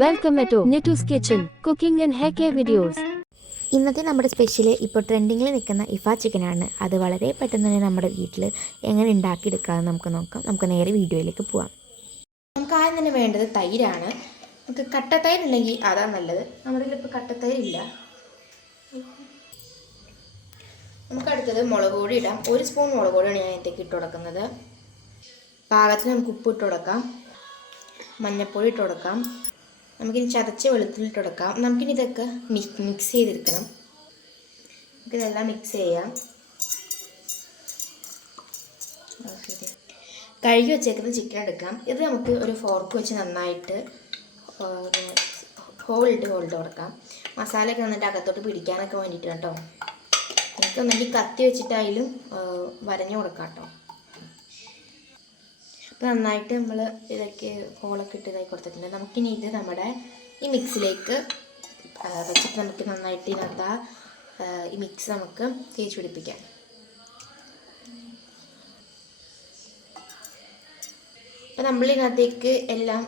Welcome to Nitu's Kitchen, cooking and hair care videos. ഇന്നത്തെ നമ്മുടെ special ഇപ്പോൾ ട്രെൻഡിങ്ങിൽ നിൽക്കുന്ന ഇഫ ചിക്കനാണ്. അത് വളരെ പെട്ടെന്ന് തന്നെ നമ്മുടെ വീട്ടിൽ എങ്ങനെ ഉണ്ടാക്കിയെടുക്കാമെന്ന് നമുക്ക് നോക്കാം. നമുക്ക് നേരെ വീഡിയോയിലേക്ക് പോവാം. നമുക്ക് ആദ്യം തന്നെ വേണ്ടത് തൈരാണ്. നമുക്ക് കട്ടത്തൈര് ഉണ്ടെങ്കിൽ അതാണ് നല്ലത്. നമ്മുടെ ഇപ്പോൾ കട്ടത്തൈരില്ല. നമുക്ക് അടുത്തത് മുളക് പൊടി ഇടാം. 1 സ്പൂൺ മുളക് പൊടിയാണ് ഞാൻ ഇതിലേക്ക് ഇട്ട് കൊടുക്കുന്നത്. പാകത്തിന് നമുക്ക് ഉപ്പ് ഇട്ട് കൊടുക്കാം, മഞ്ഞൾപ്പൊടി ഇട്ട് കൊടുക്കാം, നമുക്കിനി ചതച്ച വെളുത്തുള്ളി ഇട്ട് കൊടുക്കാം. നമുക്കിനി ഇതൊക്കെ മിക്സ് ചെയ്തെടുക്കണം. നമുക്കിതെല്ലാം മിക്സ് ചെയ്യാം. കഴുകി വെച്ചേക്കുന്ന ചിക്കൻ എടുക്കാം. ഇത് നമുക്ക് ഒരു ഫോർക്ക് വെച്ച് നന്നായിട്ട് ഹോൾഡ് കൊടുക്കാം. മസാലയൊക്കെ നന്നായിട്ട് അകത്തോട്ട് പിടിക്കാനൊക്കെ വേണ്ടിയിട്ട് കേട്ടോ. നമുക്ക് ഒന്നെങ്കിൽ കത്തി വെച്ചിട്ടായാലും വരഞ്ഞു കൊടുക്കാം കേട്ടോ. അപ്പോൾ നന്നായിട്ട് നമ്മൾ ഇതൊക്കെ ഹോളൊക്കെ ഇട്ട് ഇതായി കൊടുത്തിട്ടുണ്ട്. നമുക്കിനി ഇത് നമ്മുടെ ഈ മിക്സിലേക്ക് വെച്ചിട്ട് നമുക്ക് നന്നായിട്ട് ഇതിനകത്ത് ഈ മിക്സ് നമുക്ക് തേച്ച് പിടിപ്പിക്കാം. അപ്പോൾ നമ്മളിതിനകത്തേക്ക് എല്ലാം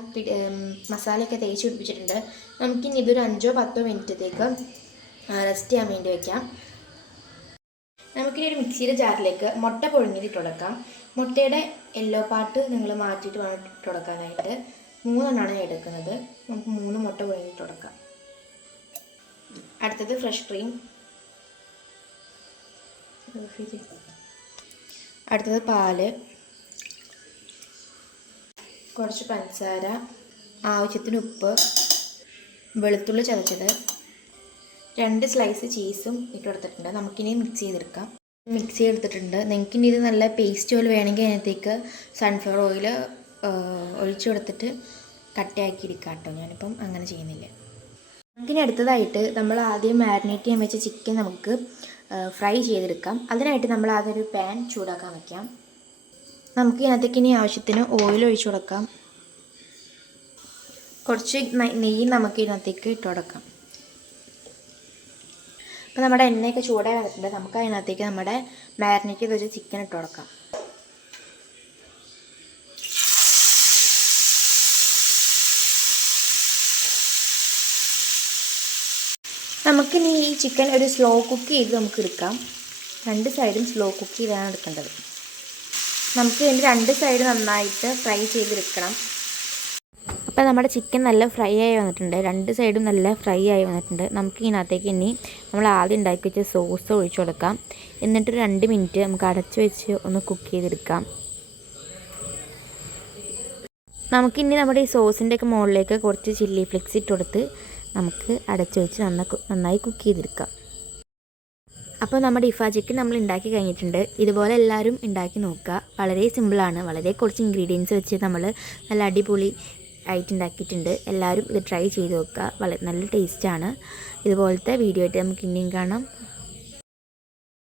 മസാലയൊക്കെ തേച്ച് പിടിപ്പിച്ചിട്ടുണ്ട്. നമുക്കിനി ഇതൊരു 5-10 മിനിറ്റത്തേക്ക് റെസ്റ്റ് ചെയ്യാൻ വേണ്ടി വയ്ക്കാം. നമുക്കിനി ഒരു മിക്സിയുടെ ജാറിലേക്ക് മുട്ട പുഴുങ്ങിയിട്ട് ഇട്ട് കൊടുക്കാം. മുട്ടയുടെ യെല്ലോ പാർട്ട് നിങ്ങൾ മാറ്റിയിട്ട് വേണം ഇട്ട് കൊടുക്കാനായിട്ട്. 3 എണ്ണമാണ് ഞാൻ എടുക്കുന്നത്. നമുക്ക് 3 മുട്ട പുഴുങ്ങിയിട്ട് കൊടുക്കാം. അടുത്തത് ഫ്രഷ് ക്രീം, അടുത്തത് പാല്, കുറച്ച് പഞ്ചസാര, ആവശ്യത്തിന് ഉപ്പ്, വെളുത്തുള്ളി ചതച്ചത്, 2 സ്ലൈസ് ചീസും ഇട്ട് കൊടുത്തിട്ടുണ്ട്. നമുക്കിനി മിക്സ് ചെയ്തെടുക്കാം. മിക്സ് ചെയ്തെടുത്തിട്ടുണ്ട്. നിങ്ങൾക്കിനി ഇത് നല്ല പേസ്റ്റ് പോലെ വേണമെങ്കിൽ അതിനകത്തേക്ക് സൺഫ്ലവർ ഓയിൽ ഒഴിച്ചു കൊടുത്തിട്ട് കട്ടയാക്കി എടുക്കാം കേട്ടോ. ഞാനിപ്പം അങ്ങനെ ചെയ്യുന്നില്ല. നമുക്കിനി അടുത്തതായിട്ട് നമ്മൾ ആദ്യം മാരിനേറ്റ് ചെയ്യാൻ വെച്ച ചിക്കൻ നമുക്ക് ഫ്രൈ ചെയ്തെടുക്കാം. അതിനായിട്ട് നമ്മൾ ആദ്യം ഒരു പാൻ ചൂടാക്കാൻ വയ്ക്കാം. നമുക്ക് ഇതിനകത്തേക്ക് ഇനി ആവശ്യത്തിന് ഓയിൽ ഒഴിച്ചു കൊടുക്കാം. കുറച്ച് നെയ്യ് നമുക്ക് ഇതിനകത്തേക്ക് ഇട്ട് കൊടുക്കാം. അപ്പോൾ നമ്മുടെ എണ്ണയൊക്കെ ചൂടായി വന്നിട്ടുണ്ട്. നമുക്ക് അതിനകത്തേക്ക് നമ്മുടെ മാരിനേറ്റ് ചെയ്ത് വെച്ച് ചിക്കൻ ഇട്ട് കൊടുക്കാം. നമുക്കിനി ഈ ചിക്കൻ ഒരു സ്ലോ കുക്ക് ചെയ്ത് നമുക്ക് എടുക്കാം. 2 സൈഡും സ്ലോ കുക്ക് ചെയ്താണ് എടുക്കേണ്ടത്. നമുക്ക് ഇതിൻ്റെ 2 സൈഡ് നന്നായിട്ട് ഫ്രൈ ചെയ്തെടുക്കണം. അപ്പോൾ നമ്മുടെ ചിക്കൻ നല്ല ഫ്രൈ ആയി വന്നിട്ടുണ്ട്. 2 സൈഡും നല്ല ഫ്രൈ ആയി വന്നിട്ടുണ്ട്. നമുക്ക് ഇതിനകത്തേക്ക് ഇനി നമ്മൾ ആദ്യം ഉണ്ടാക്കി വെച്ച സോസ് ഒഴിച്ചു കൊടുക്കാം. എന്നിട്ട് 2 മിനിറ്റ് നമുക്ക് അടച്ചു വെച്ച് ഒന്ന് കുക്ക് ചെയ്തെടുക്കാം. നമുക്കിനി നമ്മുടെ ഈ സോസിൻ്റെ ഒക്കെ മുകളിലേക്ക് കുറച്ച് ചില്ലി ഫ്ലെക്സ് ഇട്ട് കൊടുത്ത് നമുക്ക് അടച്ചു വെച്ച് നന്നായി കുക്ക് ചെയ്തെടുക്കാം. അപ്പോൾ നമ്മുടെ ഇഫ ചിക്കൻ നമ്മൾ ഉണ്ടാക്കി കഴിഞ്ഞിട്ടുണ്ട്. ഇതുപോലെ എല്ലാവരും ഉണ്ടാക്കി നോക്കുക. വളരെ സിമ്പിളാണ്. വളരെ കുറച്ച് ഇൻഗ്രീഡിയൻസ് വെച്ച് നമ്മൾ നല്ല അടിപൊളി ആയിട്ട് ഉണ്ടാക്കിയിട്ടുണ്ട്. എല്ലാവരും ഇത് ട്രൈ ചെയ്ത് നോക്കുക. വളരെ നല്ല ടേസ്റ്റാണ്. ഇതുപോലത്തെ വീഡിയോ ആയിട്ട് നമുക്ക് ഇനിയും കാണാം.